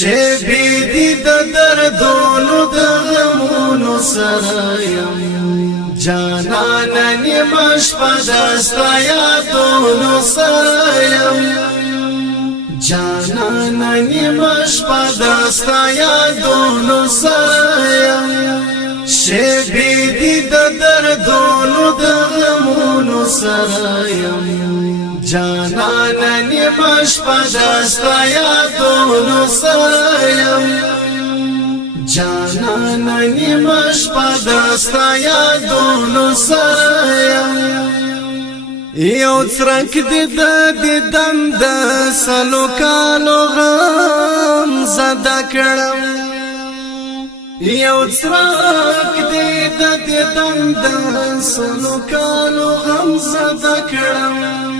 شبی دی د دردونو د غمونو سره یم جانان نیمه شپه دستا یادونو سره یم جانان نیمه شپه دستا یادونو سره یم شبی دی د دردونو د غمونو سره یم جانان نیمه شپه دستا یادونو سره یم جانان نیمه شپه دستا یادونو سره یم یو څرک دی د دیدن د سلو کالو غم زده کړم یو څرک دی د دیدن د سلو کالو غم زده کړم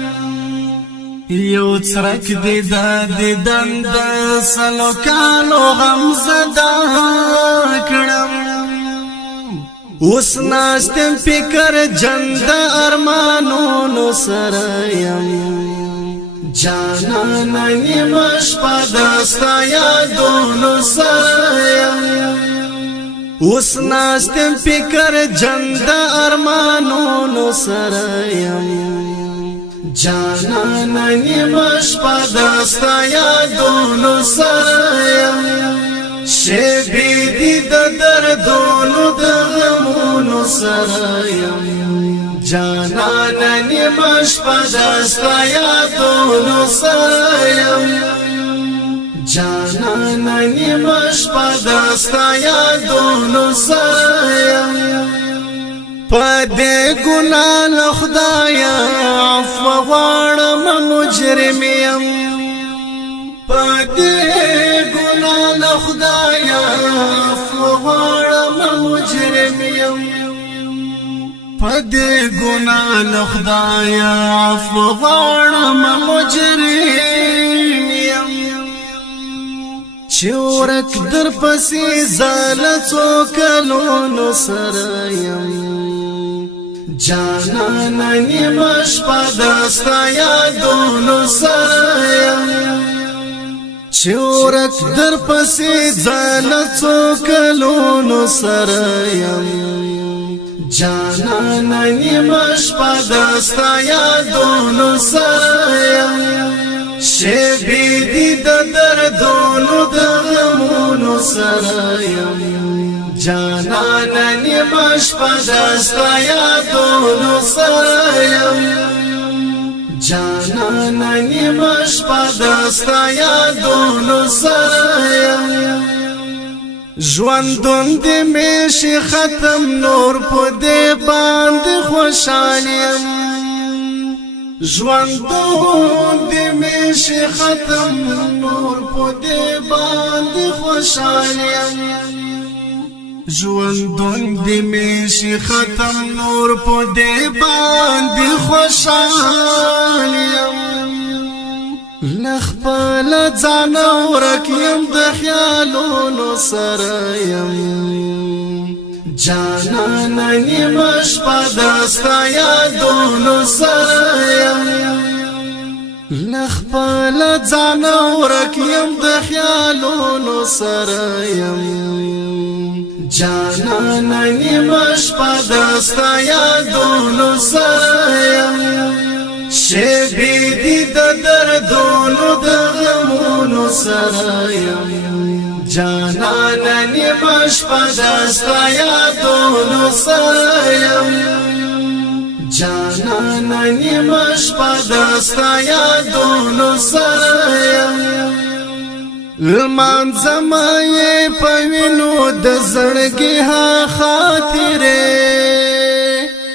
یو څرک دی د دیدن د سلو کالو غم زده کړم اوس ناستم فکر جند ارمانونو سره یم جانان نیمه شپه دستا یادونو سره یم اوس ناستم فکر جند ارمانونو سره یم جانان نیمه شپه دستا یادونو سره یم شبی دی د دردونو د غمونو سره یم جانان نیمه شپه دستا یادونو سره یم جانان نیمه شپه دستا یادونو سره یم پدې ګناه له خدایا عفو غواړم مجرم یم پدې ګناه له خدایا عفو غواړم مجرم یم پدې ګناه له خدایا عفو غواړم مجرم یم چې ورک در پسې زال څو کلونو سره یم جانان نیمه شپه دستا یادونو سره یم چې ورک در پسې ځان څو کلونو سره یم جانان نیمه شپه دستا یادونو سره یم شبی دی د دردونو د غمونو سره یم جانان نیمه شپه دستا یادونو سره یم جانان نیمه شپه دستا یادونو سره یم ژوندون دې مې شي ختم نور په دې باندې خوشحال یم ژوندون دې مې شي ختم نور په دې باندې خوشحال یم ژوندون دې مې شي ختم نور په دې باندې خوشحال یم لخپل ځان ورک یم د خیالونو سره یم جانان نیمه شپه دستا یادونو سره یم لخپل ځان ورک یم د خیالونو سره یم جانان نیمه شپه دستا یادونو سره یم شبی دی د دردونو د غمونو سره یم جانان نیمه شپه دستا یادونو سره یم جانان نیمه شپه دستا یادونو سره یم لمانځم یې په وینو د زړګي ها خاطرې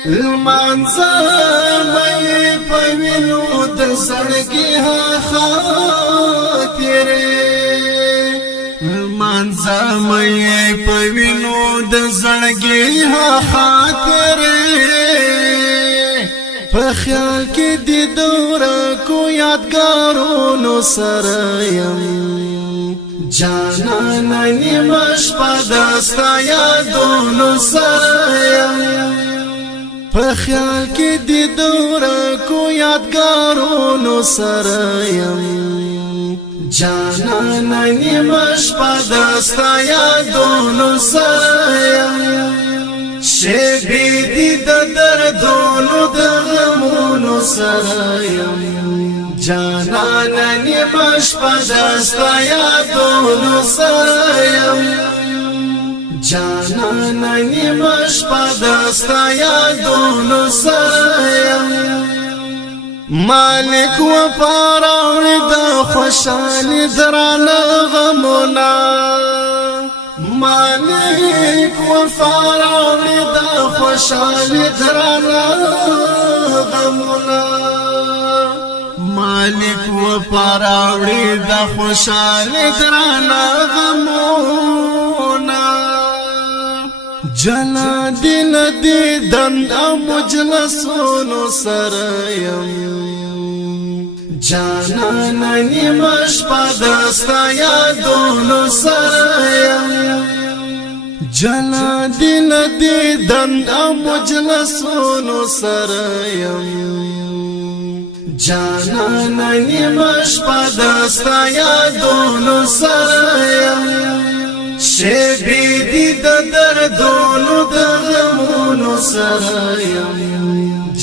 لمانځم یې په وینو د زړګي ها خاطرې لمانځم یې په وینو د زړګي ها خاطرې په خیال کې د دوره کو یادګارونو سره یم جانان نیمه شپه دستا یادونو سره یم په خیال کې د دوره کو یادګارونو سره یم جانانا نیمش پدستا یادونو سرایم شیبی دی د دردونو د غمونو سرایم جانانا نیمش پدستا یادونو سرایم جانانا نیمش پدستا یادونو سرایم مالک وفا راوړي د خوشالي درانه غمونه مالک وفا راوړي د خوشالي درانه غمونه مالک وفا راوړي د خوشالي درانه غمونه جلا دل دیدن او مجلسونو سرایم جانانا نیمش پدستا یادونو سرایم جلا دل دیدن او مجلسونو سرایم جانانا نیمش پدستا یادونو سرایم شیبی دی د دردونو د غمونو سرایم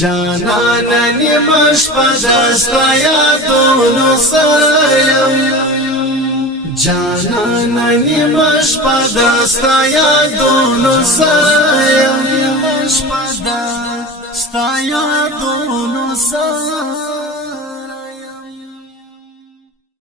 جانانا نیمش پدستا یادونو سرایم جانانا نیمش پدستا یادونو سرایم نیمش پدستا یادونو سرایم